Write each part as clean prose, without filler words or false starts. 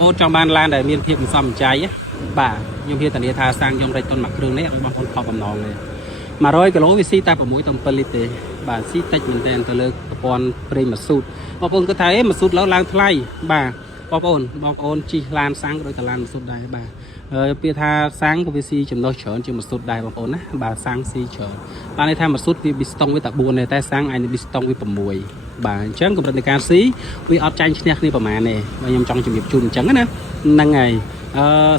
អូtrong ban lanដែលមានភាពសំចៃបាទខ្ញុំហ៊ានធានាថាសាំងខ្ញុំរេចតុនមួយគ្រឿងនេះបងប្អូនខកបំណងទេ100គីឡូវាស៊ីតែ6ទៅ7លីត្រទេបាទស៊ីតិចមែនតើទៅលើប្រព័ន្ធប្រេងម៉ាស៊ូតបងប្អូនគាត់ថាម៉ាស៊ូតឡើងថ្លៃបាទបងប្អូនជិះឡានសាំងក៏ដូចតែឡានម៉ាស៊ូតដែរបាទពាក្យថាសាំងក៏វាស៊ីចំណុះច្រើនជាងម៉ាស៊ូតដែរបងប្អូនណាបាទសាំងស៊ីច្រើនបានន័យថាម៉ាស៊ូតវាប៊ីស្តុងវាតែ4ទេតែសាំងឯនេះប៊ីស្តុងវា6បាទអញ្ចឹងកម្រិតនៃការស៊ីវាអត់ចាញ់ឈ្នះគ្នាប្រហែលទេបើខ្ញុំចង់ជំរាបជូនអញ្ចឹងណាហ្នឹងហើយ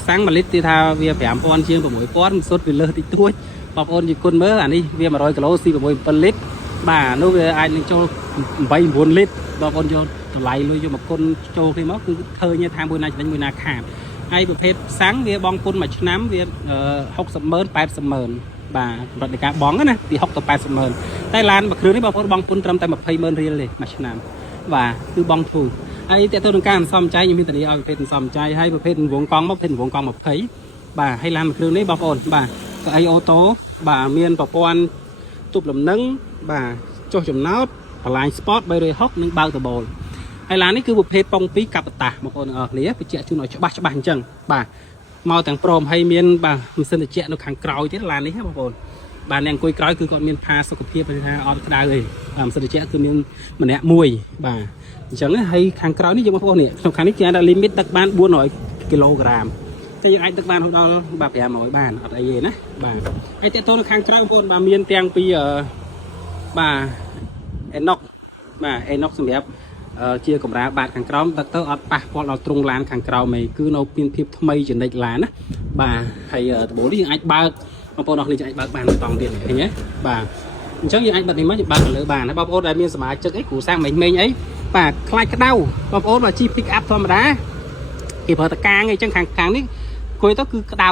សាំង1លីត្រទីថាវា5000ជាង6000ម៉ាស៊ូតវាលើសតិចតួចបងប្អូនយល់គុណមើលអានេះវា100គីឡូស៊ី6 7លីត្របាទនោះវាអាចនឹងចូល8 9លីត្របងប្អូនយកតម្លៃលុយយកមកគុណចូលគ្នាមកគឺឃើញថាមួយណាចំណេញមួយណាខាតហើយប្រភេទសាំងវាបងពុនមួយឆ្នាំវា60ម៉ឺន80ម៉ឺនបាទកម្រិតនៃការបងណាពី60ទៅ80ម៉ឺនតែឡានមួយគ្រឿងនេះបងប្អូនបងពុនត្រឹមតែ20ម៉ឺនរៀលទេមួយឆ្នាំបាទគឺបងធូរហើយតើទៅនឹងការសំចៃខ្ញុំមានធានាឲ្យប្រភេទសំចៃហើយប្រភេទវងកង់មកប្រភេទវងកង់20បាទហើយឡានមួយគ្រឿងនេះបងប្អូនបាទកៅអីអូតូបាទមានប្រព័ន្ធទប់លំនឹងបាទចុះចំណោតបន្លាញ sport 360និងបើកដបូលហើយឡាននេះគឺប្រភេទប៉ុង2កាប់តាបងប្អូនទាំងអស់គ្នាបញ្ជាក់ជូនឲ្យច្បាស់អញ្ចឹងបាទមកទាំងព្រមហើយមានបាទម៉ាស៊ីនត្រជាក់នៅខាងក្រោយទៀតឡាននេះបងប្អូនបាទអ្នកអង្គុយក្រោយគឺគាត់មានផាសុខភាពថាអត់ក្តៅទេម៉ាស៊ីនត្រជាក់គឺមានម្នាក់មួយបាទអញ្ចឹងហើយខាងក្រោយនេះយើងបងប្អូននេះក្នុងខាងនេះគេដាក់ limit ដឹកបាន400គីឡូក្រាមតែយើងអាចដឹកបានដល់បាទ500បានអត់អីទេណាបាទហើយតើតើនៅខាងក្រៅបងប្អូនបាទមានទាំងពីបាទអេណុកបាទអេណុកសម្រាប់ជាកម្រាលបាតខាងក្រោមដឹកទៅអត់ប៉ះពាល់ដល់ទ្រុងឡានខាងក្រោមឯងគឺនៅមានភាពថ្មីជានិច្ចឡានណាបាទហើយដបូលនេះយើងអាចបើកបងប្អូនអស់នេះអាចបើកបានតង់ទៀតឃើញទេបាទអញ្ចឹងយើងអាចបិទនេះមកយើងបើកទៅលើបានណាបងប្អូនដែលមានសមាជិកអីគ្រូសាំងមេញអីបាទខ្លាចក្តៅបងប្អូនបើជិះ pick up ធម្មតាគេប្រើតកាងអីចឹងខាងនេះគួយទៅគឺក្តៅ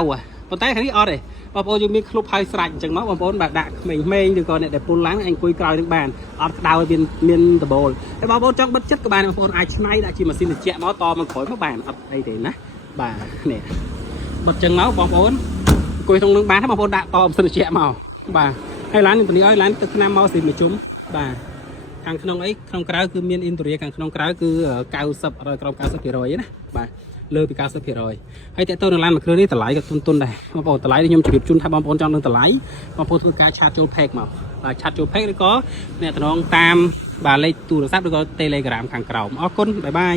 ប៉ុន្តែខាងនេះអត់ទេបងប្អូនយើងមានក្លុបហើយស្រាច់អញ្ចឹងមកបងប្អូនបាទដាក់ក្មេងឬក៏អ្នកដែលពុលឡើងអង្គុយក្រោយនឹងបានអត់ក្តៅឲ្យមានដបូលហើយបងប្អូនចង់បិទចិត្តក៏បានបងប្អូនអាចឆ្នៃដាក់ជាម៉ាស៊ីនត្រជាក់មកតមកក្រោយមកបានអត់អីទេណាបាទនេះបិទអញ្ចឹងមកបងប្អូនអង្គុយក្នុងនឹងបានបងប្អូនដាក់តម៉ាស៊ីនត្រជាក់មកបាទហើយឡាននេះពនីឲ្យឡានទឹកថ្នាំមកស៊ីមួយជុំបាទខាងក្នុងអីក្នុងក្រៅគឺមានអ៊ីនតូរីខាងក្នុងក្រៅគឺ90ក្រោម90%ណាបាទលើពី90%ហើយតើតើនៅឡានមួយគ្រឿងនេះតម្លៃក៏ទុនដែរបងប្អូនតម្លៃនេះខ្ញុំជម្រាបជូនថាបងប្អូនចង់នឹងតម្លៃបងប្អូនធ្វើការឆាតចូល pack មកបាទឆាតចូល pack ឬក៏អ្នកតំណងតាមបាទលេខទូរស័ព្ទឬក៏ Telegram ខាងក្រោមអរគុណបាយបាយ